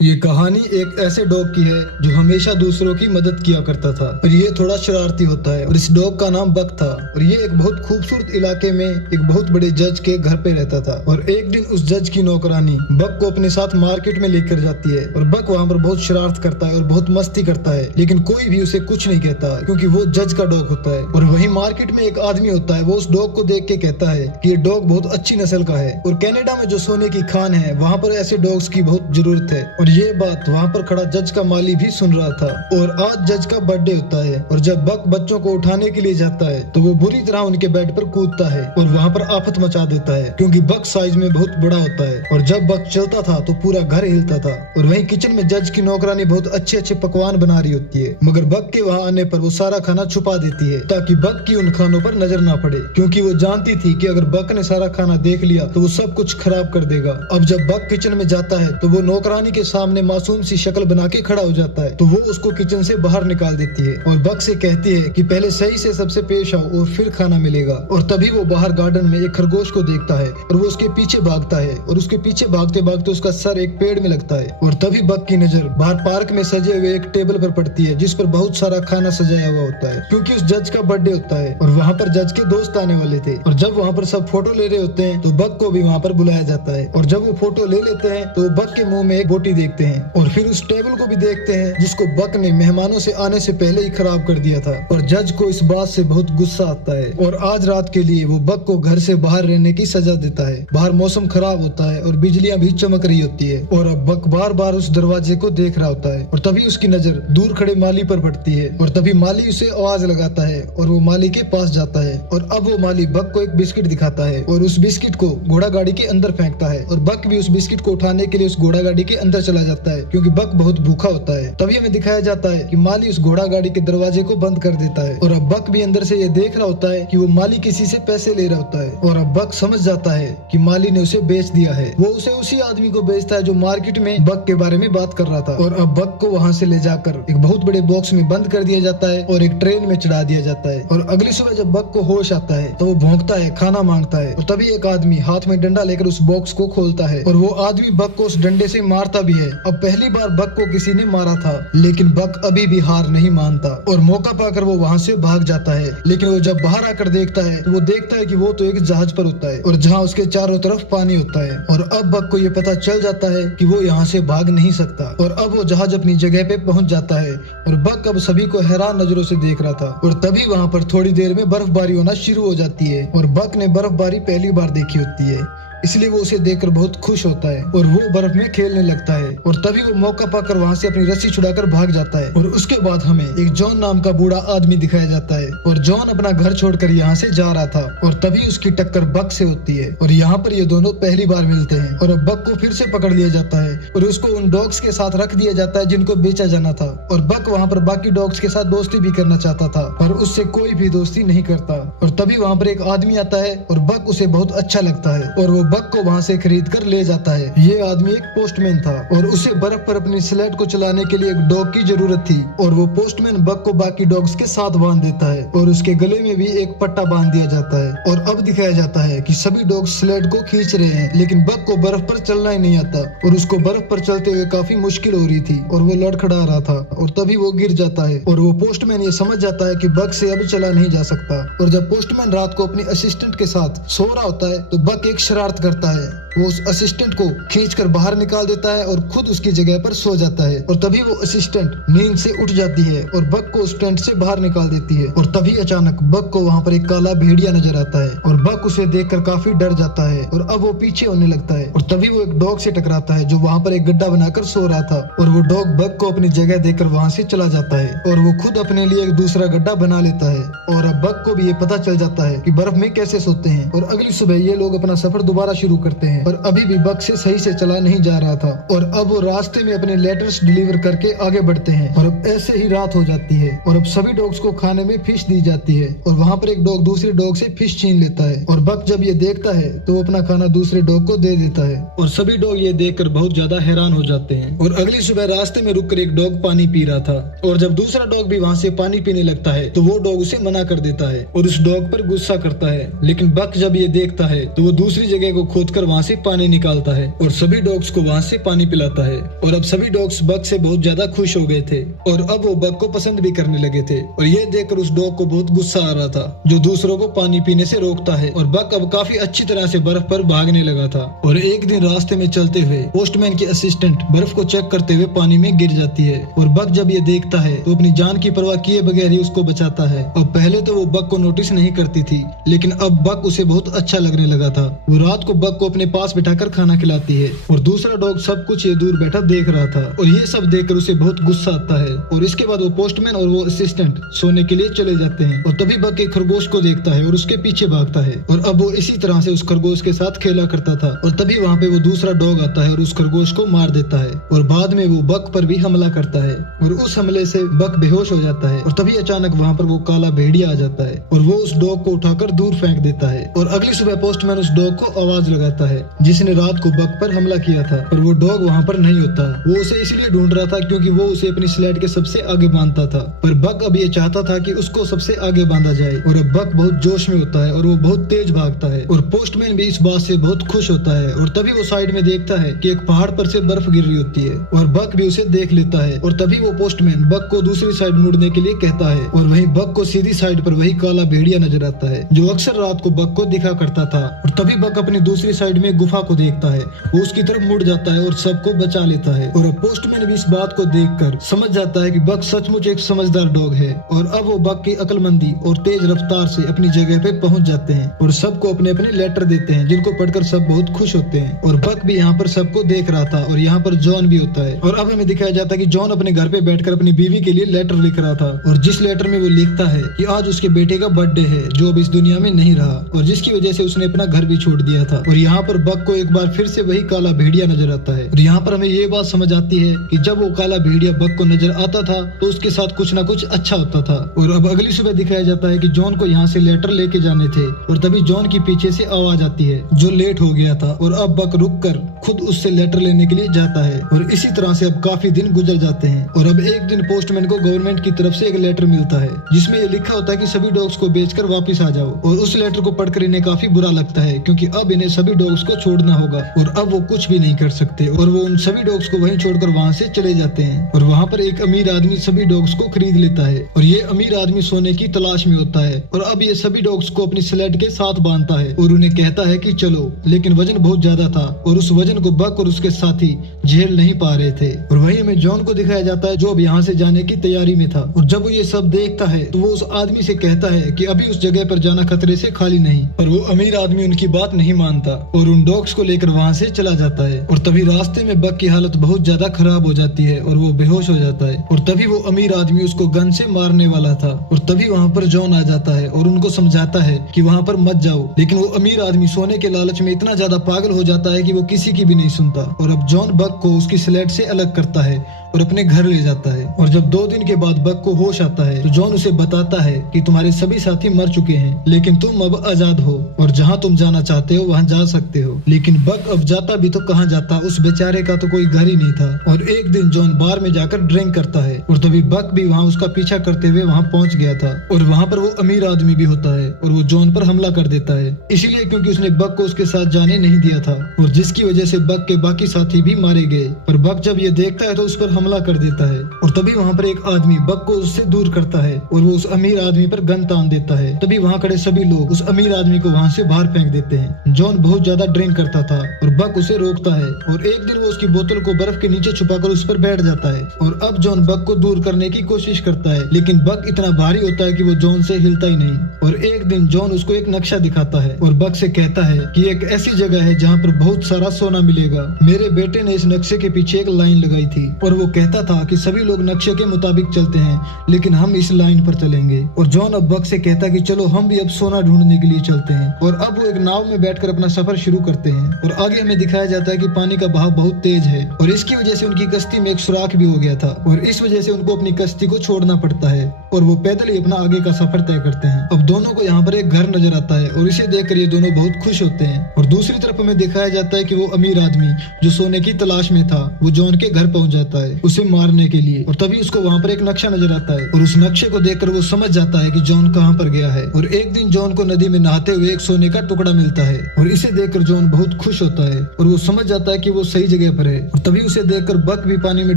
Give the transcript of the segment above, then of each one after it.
ये कहानी एक ऐसे डॉग की है जो हमेशा दूसरों की मदद किया करता था और ये थोड़ा शरारती होता है। और इस डॉग का नाम बक था और ये एक बहुत खूबसूरत इलाके में एक बहुत बड़े जज के घर पे रहता था। और एक दिन उस जज की नौकरानी बक को अपने साथ मार्केट में लेकर जाती है और बक वहाँ पर बहुत शरारत करता है और बहुत मस्ती करता है, लेकिन कोई भी उसे कुछ नहीं कहता क्योंकि वो जज का डॉग होता है। और वहीं मार्केट में एक आदमी होता है, वो उस डॉग को देख के कहता है कि ये डॉग बहुत अच्छी नस्ल का है और कनाडा में जो सोने की खान है वहाँ पर ऐसे डॉग्स की बहुत जरूरत है। और ये बात वहाँ पर खड़ा जज का माली भी सुन रहा था। और आज जज का बर्थडे होता है और जब बक बच्चों को उठाने के लिए जाता है तो वो बुरी तरह उनके बेड पर कूदता है और वहाँ पर आफत मचा देता है क्योंकि बक साइज में बहुत बड़ा होता है। और जब बक चलता था तो पूरा घर हिलता था। और वहीं किचन में जज की नौकरानी बहुत अच्छे अच्छे पकवान बना रही होती है, मगर बक के वहाँ आने पर वो सारा खाना छुपा देती है ताकि बक की उन खानों पर नजर ना पड़े, क्योंकि वो जानती थी कि अगर बक ने सारा खाना देख लिया तो वो सब कुछ खराब कर देगा। अब जब बक किचन में जाता है तो वो नौकरानी के सामने मासूम सी शक्ल बना के खड़ा हो जाता है, तो वो उसको किचन से बाहर निकाल देती है और बक से कहती है कि पहले सही से सबसे पेश आओ और फिर खाना मिलेगा। और तभी वो बाहर गार्डन में एक खरगोश को देखता है और वो उसके पीछे भागता है और उसके पीछे भागते भागते उसका सर एक पेड़ में लगता है। और तभी बक की नजर बाहर पार्क में सजे हुए एक टेबल पर पड़ती है जिस पर बहुत सारा खाना सजाया हुआ होता है, क्योंकि उस जज का बर्थडे होता है और वहाँ पर जज के दोस्त आने वाले थे। और जब वहाँ पर सब फोटो ले रहे होते हैं तो बक को भी वहाँ पर बुलाया जाता है। और जब वो फोटो ले लेते हैं तो बक के मुंह में एक बोटी देखते हैं और फिर उस टेबल को भी देखते हैं जिसको बक ने मेहमानों से आने से पहले ही खराब कर दिया था। और जज को इस बात से बहुत गुस्सा आता है और आज रात के लिए वो बक को घर से बाहर रहने की सजा देता है। बाहर मौसम खराब होता है और बिजलियां भी चमक रही होती है और अब बक बार बार उस दरवाजे को देख रहा होता है। और तभी उसकी नजर दूर खड़े माली पर पड़ती है और तभी माली उसे आवाज लगाता है और वो माली के पास जाता है। और अब वो माली बक को एक बिस्किट दिखाता है और उस बिस्किट को घोड़ा गाड़ी के अंदर फेंकता है और बक भी उस बिस्किट को उठाने के लिए उस घोड़ा गाड़ी के अंदर चला जाता है क्योंकि बक बहुत भूखा होता है। तभी हमें दिखाया जाता है कि माली उस घोड़ा गाड़ी के दरवाजे को बंद कर देता है और अब बक भी अंदर से ये देख रहा होता है कि वो माली किसी से पैसे ले रहा होता है। और अब बक समझ जाता है कि माली ने उसे बेच दिया है। वो उसे उसी आदमी को बेचता है जो मार्केट में बक के बारे में बात कर रहा था। और अब बक को वहाँ से ले जाकर एक बहुत बड़े बॉक्स में बंद कर दिया जाता है और एक ट्रेन में चढ़ा दिया जाता है। और अगली सुबह जब बक को होश आता है तो वो भौंकता है, खाना मांगता है। और तभी एक आदमी हाथ में डंडा लेकर उस बॉक्स को खोलता है और वो आदमी बक को उस डंडे से मारता भी है। अब पहली बार बक को किसी ने मारा था, लेकिन बक अभी भी हार नहीं मानता और मौका पाकर वो वहाँ से भाग जाता है। लेकिन वो जब बाहर आकर देखता है तो वो देखता है कि वो तो एक जहाज पर होता है और जहाँ उसके चारों तरफ पानी होता है। और अब बक को ये पता चल जाता है कि वो यहाँ से भाग नहीं सकता और अब वो जहाज अपनी जगह पे पहुँच जाता है। और बक अब सभी को हैरान नजरों से देख रहा था। और तभी वहाँ पर थोड़ी देर में बर्फबारी होना शुरू हो जाती है और बक ने बर्फबारी पहली बार देखी होती है, इसलिए वो उसे देखकर बहुत खुश होता है और वो बर्फ में खेलने लगता है। और तभी वो मौका पाकर वहाँ से अपनी रस्सी छुड़ाकर भाग जाता है। और उसके बाद हमें एक जॉन नाम का बूढ़ा आदमी दिखाया जाता है और जॉन अपना घर छोड़कर यहाँ से जा रहा था। और तभी उसकी टक्कर बक से होती है और यहाँ पर ये दोनों पहली बार मिलते हैं। और अब बक को फिर से पकड़ लिया जाता है और उसको उन डॉग्स के साथ रख दिया जाता है जिनको बेचा जाना था। और बक वहाँ पर बाकी डॉग्स के साथ दोस्ती भी करना चाहता था पर उससे कोई भी दोस्ती नहीं करता। और तभी वहाँ पर एक आदमी आता है और बक उसे बहुत अच्छा लगता है और वो बक को वहाँ से खरीद कर ले जाता है। ये आदमी एक पोस्टमैन था और उसे बर्फ पर अपनी स्लेड को चलाने के लिए एक डॉग की जरूरत थी। और वो पोस्टमैन बक को बाकी डॉग्स के साथ बांध देता है और उसके गले में भी एक पट्टा बांध दिया जाता है। और अब दिखाया जाता है कि सभी डॉग्स स्लेड को खींच रहे हैं, लेकिन बक को बर्फ पर चलना ही नहीं आता और उसको बर्फ पर चलते हुए काफी मुश्किल हो रही थी और वो लड़खड़ा रहा था। और तभी वो गिर जाता है और वो पोस्टमैन ये समझ जाता है कि बक से अब चला नहीं जा सकता। और जब पोस्टमैन रात को अपनी असिस्टेंट के साथ सो रहा होता है तो बक एक शरारत करता है, वो उस असिस्टेंट को खींचकर बाहर निकाल देता है और खुद उसकी जगह पर सो जाता है। और तभी वो असिस्टेंट नींद से उठ जाती है और बक को उस टेंट से बाहर निकाल देती है। और तभी अचानक बक को वहाँ पर एक काला भेड़िया नजर आता है और बक उसे देखकर काफी डर जाता है और अब वो पीछे होने लगता है। और तभी वो एक डॉग से टकराता है जो वहाँ पर एक गड्ढा बनाकर सो रहा था और वो डॉग बक को अपनी जगह देकर वहाँ से चला जाता है और वो खुद अपने लिए एक दूसरा गड्ढा बना लेता है। और अब बक को भी ये पता चल जाता है कि बर्फ में कैसे सोते हैं। और अगली सुबह ये लोग अपना सफर दोबारा शुरू करते हैं और अभी भी बक से सही से चला नहीं जा रहा था। और अब वो रास्ते में अपने लेटर्स डिलीवर करके आगे बढ़ते हैं और अब ऐसे ही रात हो जाती है और अब सभी डॉग्स को खाने में फिश दी जाती है और वहाँ पर एक डॉग दूसरे डॉग से फिश छीन लेता है। और बक जब ये देखता है तो वो अपना खाना दूसरे डॉग को दे देता है और सभी डॉग ये देखकर बहुत ज्यादा हैरान हो जाते हैं। और अगली सुबह रास्ते में रुककर एक डॉग पानी पी रहा था और जब दूसरा डॉग भी वहाँ से पानी पीने लगता है तो वो डॉग उसे मना कर देता है और उस डॉग पर गुस्सा करता है। लेकिन बक जब ये देखता है तो वो दूसरी जगह को खोदकर वहाँ से पानी निकालता है और सभी डॉग्स को वहाँ से पानी पिलाता है। और अब सभी डॉग्स बक से बहुत ज्यादा खुश हो गए थे और अब वो बक को पसंद भी करने लगे थे। और ये देखकर उस डॉग को बहुत गुस्सा आ रहा था जो दूसरों को पानी पीने से रोकता है। और बक अब काफी अच्छी तरह से बर्फ पर भागने लगा था। और एक दिन रास्ते में चलते हुए पोस्टमैन की असिस्टेंट बर्फ को चेक करते हुए पानी में गिर जाती है। और बक जब ये देखता है तो अपनी जान की परवाह किए बगैर ही उसको बचाता है। और पहले तो वो बक को नोटिस नहीं करती थी, लेकिन अब बक उसे बहुत अच्छा लगने लगा था। वो रात को बक को अपने पास बिठाकर खाना खिलाती है और दूसरा डॉग सब कुछ ये दूर बैठा देख रहा था। और ये सब देखकर उसे बहुत गुस्सा आता है। और इसके बाद वो पोस्टमैन और वो असिस्टेंट सोने के लिए चले जाते हैं। और तभी बक एक खरगोश को देखता है और उसके पीछे भागता है। और अब वो इसी तरह से उस खरगोश के साथ खेला करता था। और तभी वहाँ पे वो दूसरा डॉग आता है और उस खरगोश को मार देता है। और बाद में वो बक पर भी हमला करता है और उस हमले से बक बेहोश हो जाता है। और तभी अचानक वहाँ पर वो काला भेड़िया आ जाता है और वो उस डॉग को उठाकर दूर फेंक देता है। और अगली सुबह पोस्टमैन उस डॉग को आवाज लगाता है जिसने रात को बक पर हमला किया था। और वो डॉग वहाँ पर नहीं होता। वो उसे इसलिए ढूंढ रहा था क्योंकि वो उसे अपनी स्लेड के सबसे आगे बांधता था। पर बक अब ये चाहता था कि उसको सबसे आगे बांधा जाए। और अब बक बहुत जोश में होता है और वो बहुत तेज भागता है। और पोस्टमैन भी इस बात से बहुत खुश होता है। और तभी वो साइड में देखता है कि एक पहाड़ पर से बर्फ गिर रही होती है और बक भी उसे देख लेता है। और तभी वो पोस्टमैन बक को दूसरी साइड मुड़ने के लिए कहता है और वहीं बक को सीधी साइड पर वही काला भेड़िया नजर आता है जो अक्सर रात को बक को दिखा करता था। और तभी बक अपनी दूसरी साइड में गुफा को देखता है, वो उसकी तरफ मुड़ जाता है और सबको बचा लेता है। और अब पोस्टमैन भी इस बात को देखकर समझ जाता है कि बक सचमुच एक समझदार डॉग है। और अब वो बक की अक्लमंदी और तेज रफ्तार से अपनी जगह पे पहुंच जाते हैं और सबको अपने अपने लेटर देते हैं जिनको पढ़कर सब बहुत खुश होते हैं। और बक भी यहाँ पर सबको देख रहा था और यहाँ पर जॉन भी होता है। और अब हमें दिखाया जाता है कि जॉन अपने घर पे बैठकर अपनी बीवी के लिए लेटर लिख रहा था। और जिस लेटर में वो लिखता है कि आज उसके बेटे का बर्थडे है जो अब इस दुनिया में नहीं रहा और जिसकी वजह से उसने अपना घर भी छोड़ दिया था। और यहाँ पर बक को एक बार फिर से वही काला भेड़िया नजर आता है। और यहाँ पर हमें ये बात समझ आती है कि जब वो काला भेड़िया बक को नजर आता था तो उसके साथ कुछ ना कुछ अच्छा होता था। और अब अगली सुबह दिखाया जाता है कि जॉन को यहाँ से लेटर लेके जाने थे और तभी जॉन की पीछे से आवाज आती है जो लेट हो गया था। और अब बक रुककर खुद उससे लेटर लेने के लिए जाता है। और इसी तरह से अब काफी दिन गुजर जाते हैं। और अब एक दिन पोस्टमैन को गवर्नमेंट की तरफ से एक लेटर मिलता है जिसमें ये लिखा होता है कि सभी डॉग्स को बेचकर वापस आ जाओ। और उस लेटर को पढ़कर इन्हें काफी बुरा लगता है क्योंकि अब इन्हें सभी डॉग्स को छोड़ना होगा और अब वो कुछ भी नहीं कर सकते। और वो उन सभी डॉग्स को वहीं छोड़कर वहाँ से चले जाते हैं। और वहाँ पर एक अमीर आदमी सभी डॉग्स को खरीद लेता है और ये अमीर आदमी सोने की तलाश में होता है। और अब ये सभी डॉग्स को अपनी स्लेड के साथ बांधता है और उन्हें कहता है कि चलो, लेकिन वजन बहुत ज्यादा था और उस वजन को बक और उसके साथी झेल नहीं पा रहे थे। और वहीं हमें जॉन को दिखाया जाता है जो अब यहाँ से जाने की तैयारी में था। और जब वो ये सब देखता है तो वो उस आदमी से कहता है कि अभी उस जगह पर जाना खतरे से खाली नहीं। और वो अमीर आदमी उनकी बात नहीं मानता और उन डॉग्स को लेकर वहाँ से चला जाता है। और तभी रास्ते में बक की हालत बहुत ज्यादा खराब हो जाती है और वो बेहोश हो जाता है। और तभी वो अमीर आदमी उसको गन से मारने वाला था। और तभी वहाँ पर जॉन आ जाता है और उनको समझाता है कि वहाँ पर मत जाओ। लेकिन वो अमीर आदमी सोने के लालच में इतना ज्यादा पागल हो जाता है कि वो किसी की भी नहीं सुनता। और अब जॉन बक को उसकी स्लेड से अलग करता है और अपने घर ले जाता है। और जब 2 दिन के बाद बक को होश आता है तो जॉन उसे बताता है कि तुम्हारे सभी साथी मर चुके हैं लेकिन तुम अब आजाद हो और जहाँ तुम जाना चाहते हो वहाँ जा सकते हो। लेकिन बक अब जाता भी तो कहाँ जाता, उस बेचारे का तो कोई घर ही नहीं था। और एक दिन जॉन बार में जाकर ड्रिंक करता है और तभी बक भी वहाँ उसका पीछा करते हुए वहाँ पहुँच गया था। और वहाँ पर वो अमीर आदमी भी होता है और वो जॉन पर हमला कर देता है, इसलिए क्योंकि उसने बक को उसके साथ जाने नहीं दिया था और जिसकी वजह से बक के बाकी साथी भी मारे गए। और बक जब ये देखता है तो उस पर हमला कर देता है। और तभी वहाँ पर एक आदमी बक को उससे दूर करता है और वो उस अमीर आदमी पर गन तान देता है। तभी वहाँ खड़े सभी लोग उस अमीर आदमी को वहाँ से बाहर फेंक देते हैं। जॉन बहुत ज्यादा ड्रिंक करता था और बक उसे रोकता है और एक दिन वो उसकी बोतल को बर्फ के नीचे छुपाकर उस पर बैठ जाता है। और अब जॉन बक को दूर करने की कोशिश करता है लेकिन बक इतना भारी होता है कि वो जॉन से हिलता ही नहीं। और एक दिन जॉन उसको एक नक्शा दिखाता है और बक से कहता है कि एक ऐसी जगह है जहाँ पर बहुत सारा सोना मिलेगा। मेरे बेटे ने इस नक्शे के पीछे एक लाइन लगाई थी और वो कहता था कि सभी लोग नक्शे के मुताबिक चलते हैं लेकिन हम इस लाइन पर चलेंगे। और जॉन अब बक से कहता कि चलो हम भी अब सोना ढूंढने के लिए चलते हैं। और अब वो एक नाव में बैठकर अपना सफर शुरू करते हैं। और आगे हमें दिखाया जाता है कि पानी का बहाव बहुत तेज है और इसकी वजह से उनकी कश्ती में एक सुराख भी हो गया था और इस वजह से उनको अपनी कश्ती को छोड़ना पड़ता है और वो पैदल ही अपना आगे का सफर तय करते हैं। अब दोनों को यहाँ पर एक घर नजर आता है और इसे देखकर ये दोनों बहुत खुश होते हैं। और दूसरी तरफ हमें दिखाया जाता है कि वो अमीर आदमी जो सोने की तलाश में था वो जॉन के घर पहुंच जाता है उसे मारने के लिए। लिए। और तभी उसको वहाँ पर एक नक्शा नजर आता है और उस नक्शे को देखकर वो समझ जाता है कि जॉन कहाँ पर गया है। और एक दिन जॉन को नदी में नहाते हुए एक सोने का टुकड़ा मिलता है और इसे देखकर जॉन बहुत खुश होता है और वो समझ जाता है कि वो सही जगह पर है। और तभी उसे देखकर बक भी पानी में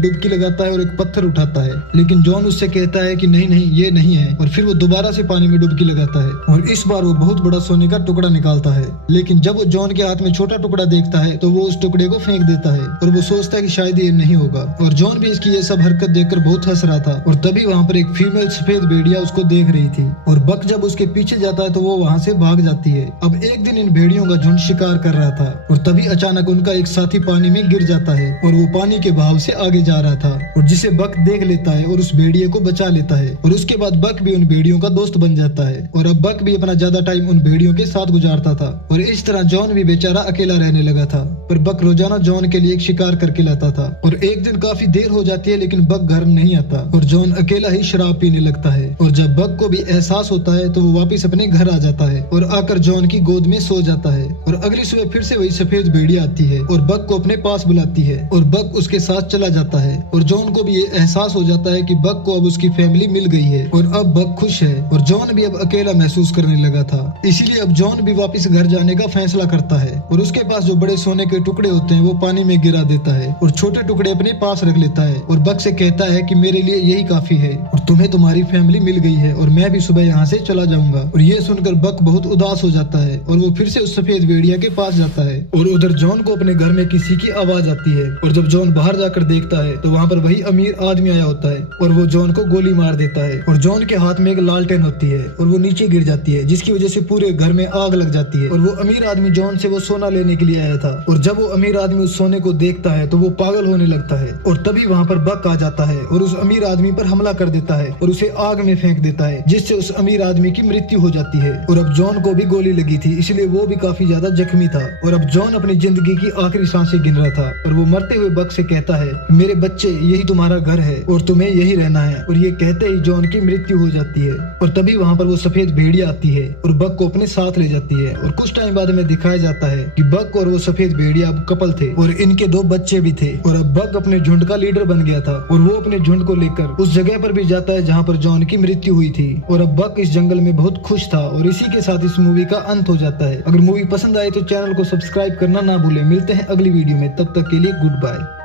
डुबकी लगाता है और एक पत्थर उठाता है, लेकिन जॉन उससे कहता है कि नहीं नहीं ये नहीं है। और फिर वो दोबारा से पानी में डुबकी लगाता है और इस बार वो बहुत बड़ा सोने का टुकड़ा निकालता है। लेकिन जब वो जॉन के हाथ में छोटा टुकड़ा देखता है तो वो उस टुकड़े को फेंक देता है और वो सोचता है कि शायद ये नहीं होगा। और जॉन भी इसकी ये सब हरकत देखकर बहुत हंस रहा था। और तभी वहाँ पर एक फीमेल सफेद भेड़िया उसको देख रही थी और बक जब उसके पीछे जाता है तो वो वहाँ से भाग जाती है। अब एक दिन इन भेड़ियों का झुंड शिकार कर रहा था और तभी अचानक उनका एक साथी पानी में गिर जाता है और वो पानी के बहाव से आगे जा रहा था और जिसे बक देख लेता है और उस भेड़िए को बचा लेता है। और उसके बाद बक भी उन भेड़ियों का दोस्त बन जाता है और अब बक भी अपना ज्यादा टाइम उन भेड़ियों के साथ गुजारता था। और इस तरह जॉन भी बेचारा अकेला रहने लगा था। पर बक रोजाना जॉन के लिए एक शिकार करके लाता था और एक दिन काफी देर हो जाती है लेकिन बक घर नहीं आता और जॉन अकेला ही शराब पीने लगता है। और जब बक को भी एहसास होता है तो वो वापस अपने घर आ जाता है और आकर जॉन की गोद में सो जाता है। और अगली सुबह फिर से वही सफेद भेड़िया आती है और बक को अपने पास बुलाती है और बक उसके साथ चला जाता है। और जॉन को भी ये एहसास हो जाता है कि बक को अब उसकी फैमिली मिल गई है और अब बक खुश है। और जॉन भी अब अकेला महसूस करने लगा था, इसीलिए अब जॉन भी वापस घर जाने का फैसला करता है और उसके पास जो बड़े सोने के टुकड़े होते हैं वो पानी में गिरा देता है और छोटे टुकड़े अपने पास रख लेता है और बक से कहता है कि मेरे लिए यही काफी है और तुम्हें तुम्हारी फैमिली मिल गई है और मैं भी सुबह यहाँ से चला जाऊंगा। और ये सुनकर बक बहुत उदास हो जाता है और वो फिर से उस सफेद भेड़िया के पास जाता है। और उधर जॉन को अपने घर में किसी की आवाज आती है और जब जॉन बाहर जाकर देखता है तो वहाँ पर वही अमीर आदमी आया होता है और वो जॉन को गोली मार देता है। और जॉन के हाथ में एक लालटेन होती है और वो नीचे गिर जाती है जिसकी वजह से पूरे घर में आग लग जाती है। और वो अमीर आदमी जॉन से वो सोना लेने के लिए आया था और जब वो अमीर आदमी उस सोने को देखता है तो वो पागल होने लगता है। और तभी वहाँ पर बक आ जाता है और उस अमीर आदमी पर हमला कर देता है और उसे आग में फेंक देता है जिससे उस अमीर आदमी की मृत्यु हो जाती है। और अब जॉन को भी गोली लगी थी इसलिए वो भी काफी ज्यादा जख्मी था और अब जॉन अपनी जिंदगी की आखिरी सांसें गिन रहा था। और वो मरते हुए बक से कहता है मेरे बच्चे यही तुम्हारा घर है और तुम्हें यही रहना है। और ये कहते ही जॉन की मृत्यु हो जाती है। और तभी वहाँ पर वो सफेद भेड़िया आती है और बक को अपने साथ ले जाती है। और कुछ टाइम बाद में दिखाया जाता है कि बक और वो सफेद भेड़िया अब कपल थे और इनके 2 बच्चे भी थे। और अब बक अपने झुंड का लीडर बन गया था और वो अपने झुंड को लेकर उस जगह पर भी जाता है जहाँ पर जॉन की मृत्यु हुई थी। और अब बक इस जंगल में बहुत खुश था और इसी के साथ इस मूवी का अंत हो जाता है। अगर मूवी पसंद आए तो चैनल को सब्सक्राइब करना ना भूले। मिलते हैं अगली वीडियो में, तब तक के लिए गुड बाय।